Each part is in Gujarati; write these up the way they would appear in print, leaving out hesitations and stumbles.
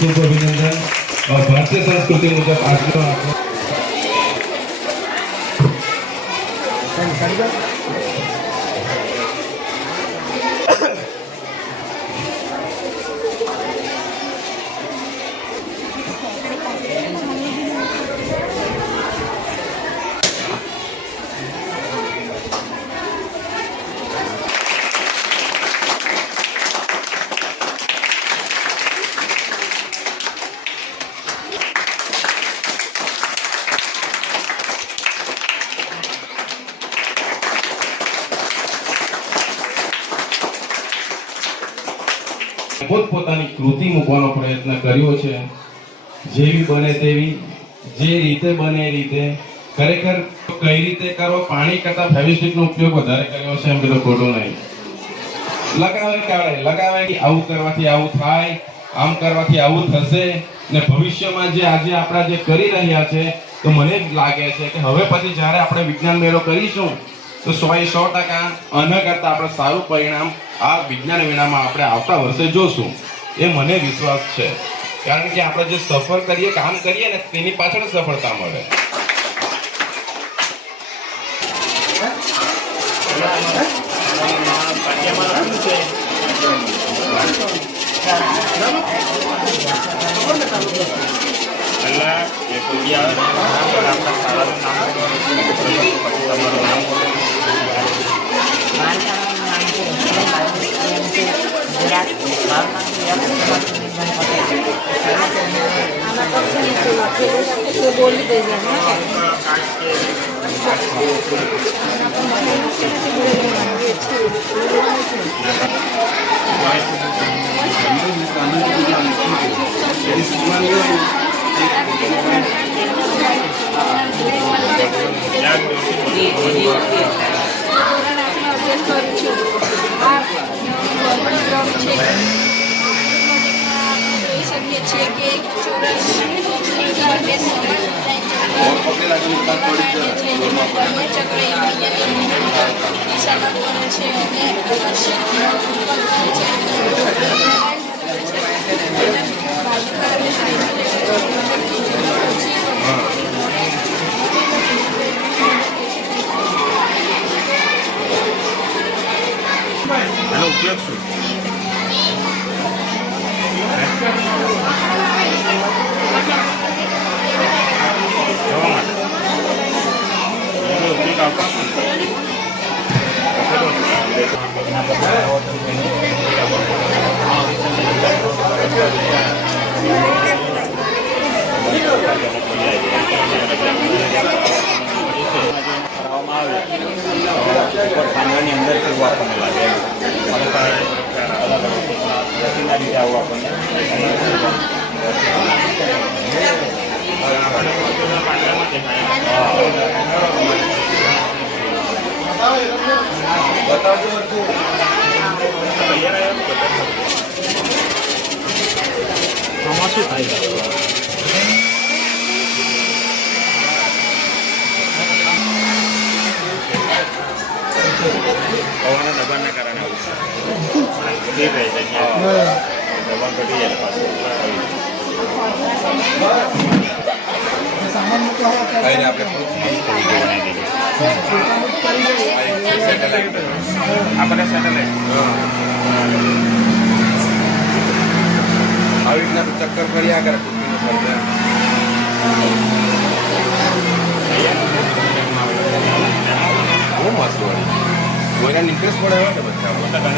खूब अभिनंदन। और भारतीय संस्कृति मुझे आजनो પોતપોતાની કૃતિ મૂકવાનો પ્રયત્ન કર્યો છે। જેવી બને તેવી, જે રીતે બને એ રીતે, ખરેખર કઈ રીતે કરવો, પાણી કરતા ફેવિસ્ટિકનો ઉપયોગ વધારે કર્યો છે, એમ બધું ખોટું નહીં। લગાવે કે આવું કરવાથી આવું થાય, આમ કરવાથી આવું થશે, ને ભવિષ્યમાં જે આજે આપણા જે કરી રહ્યા છે, તો મને જ લાગે છે કે હવે પછી જ્યારે આપણે વિજ્ઞાન મેળો કરીશું તો 100% આના કરતા આપણે સારું પરિણામ આ વિજ્ઞાન મેળામાં આપણે આવતા વર્ષે જોશું, એ મને વિશ્વાસ છે। કારણ કે આપણે જે સફળ કરીએ, કામ કરીએ ને તેની પાછળ સફળતા મળે। बोली दे चक्कर કર્યા કરે બહુ મસ્ત હોય કોઈના ઇન્ટરેસ્ટ પડે હોય ને બધા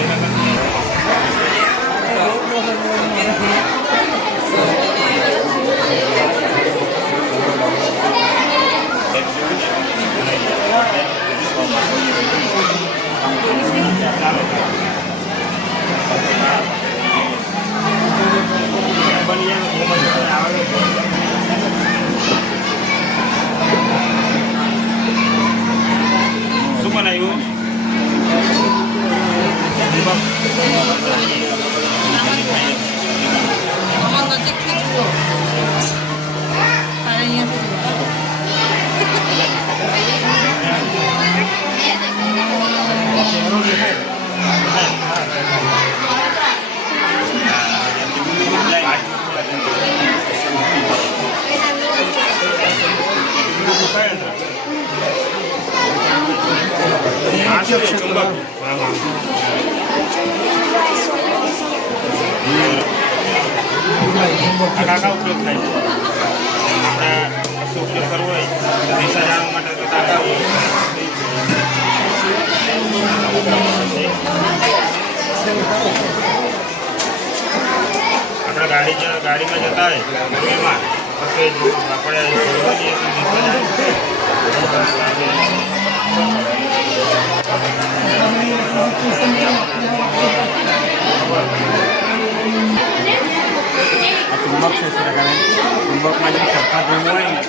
શું છે ચુંબક? હા હા આ કાકા ઉપયોગ થાય છે આપણે કશું ઉપયોગ કરવો હોય તો દિશા જાણવા માટે તો કાકા આપણે ગાડીમાં જતા હોય એમાં પછી આપણે જોવા જઈએ તો દિશા ચુંબક છે ચુંબકમાં જે સરખા ધૂમ હોય ને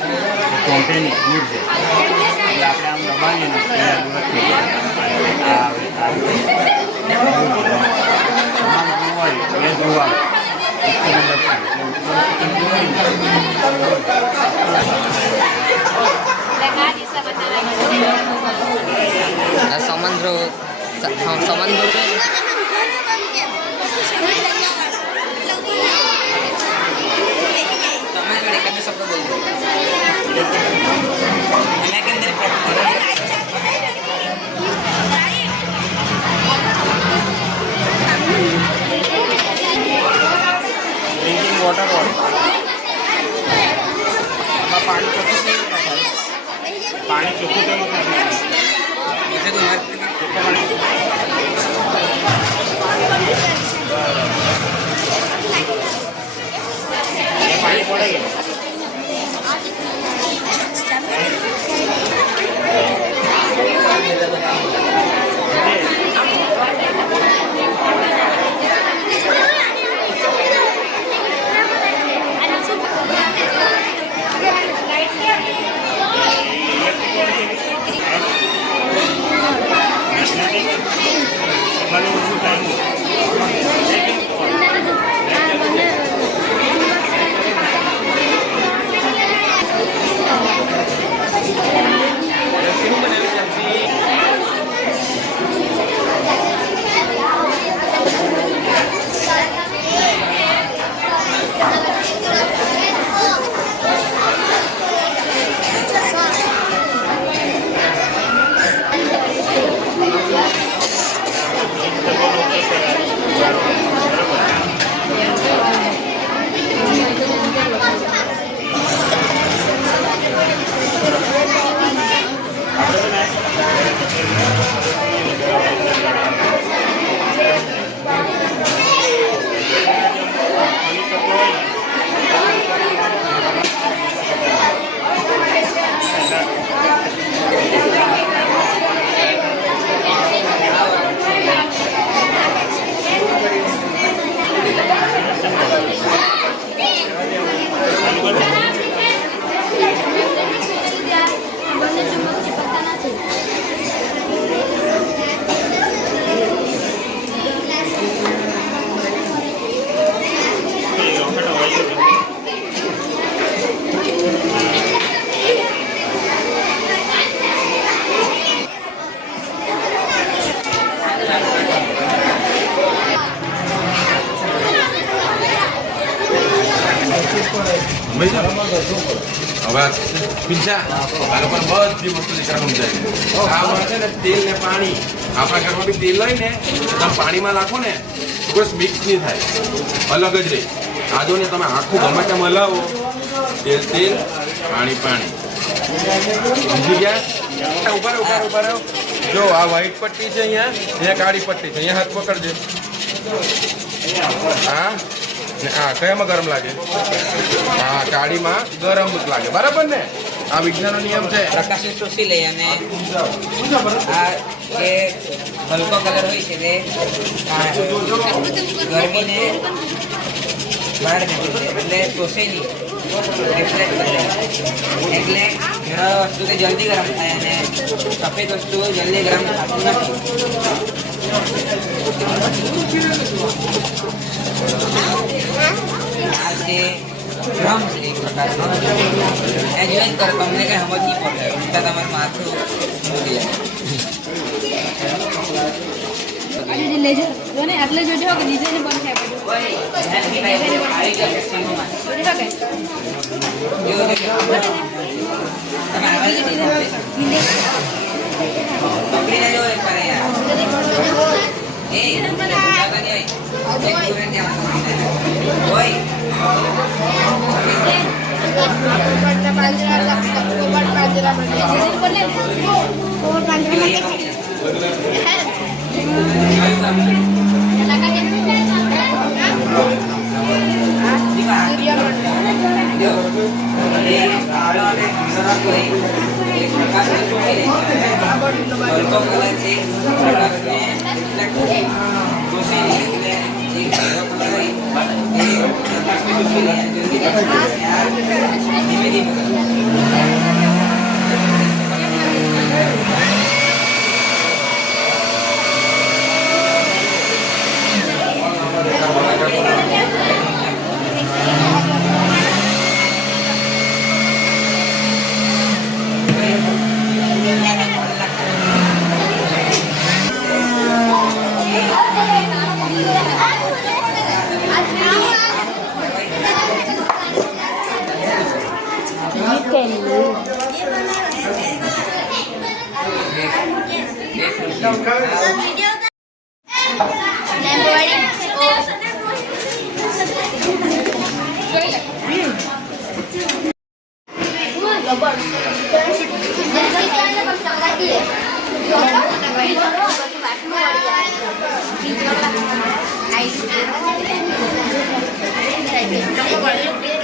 ચોંટેની દૂર છે એટલે આપણે આમ દબાવીએ ને એટલે દૂર જ થઈ જાય તમામ ધૂમ હોય એ ધૂમ આવે સમંદ્ર સમંદ્ર ડ્રિંકિંગ વોટર હોય એમાં પાણી ચોખ્ખું કેવું થાય પાણી પડે ગયું હવે પિઝા આ લોકોને બધી વસ્તુ દીકરા સમજાય આ મળે છે ને તેલ ને પાણી આપણા ઘરમાં બી તેલ હોય ને તમે પાણીમાં નાખો ને બસ મિક્સ નહીં થાય અલગ જ રહે આજો ને તમે આખું ગમે તેમ હલાવો તેલ તેલ પાણી પાણી સમજી ગયા ઉભા રહો જો આ વ્હાઈટ પટ્ટી છે અહીંયા કાળી પટ્ટી છે અહીંયા હાથ પકડજો હા હા કયામાં ગરમ લાગે હા કાળીમાં ગરમ જ લાગે બરાબર ને આ વિજ્ઞાનનો નિયમ છે પ્રકાશને શોષી લે અને આ જે હલકો કલર હોય છે તે ગરમીને બહાર નીકળે છે એટલે શોષે નહીં રિફ્લેક્ટ કરે એટલે ઘણા વસ્તુ કે જલ્દી ગરમ થાય અને સફેદ વસ્તુ જલ્દી ગરમ થતું નથી આ જે ડ્રમ છે એક પ્રકારનો એ જોઈ કરો તમને કંઈ સમજ નહીં પડે ઉલટા તમારું માથું મૂકી જાય આટલે જોજો કે ડિઝાઇન બંધ પકડીને જો એક સમજાવતા નહીં હોય. એક સ્ટુડન્ટ ત્યાં હોય. ધીમે ધીમે Thank you.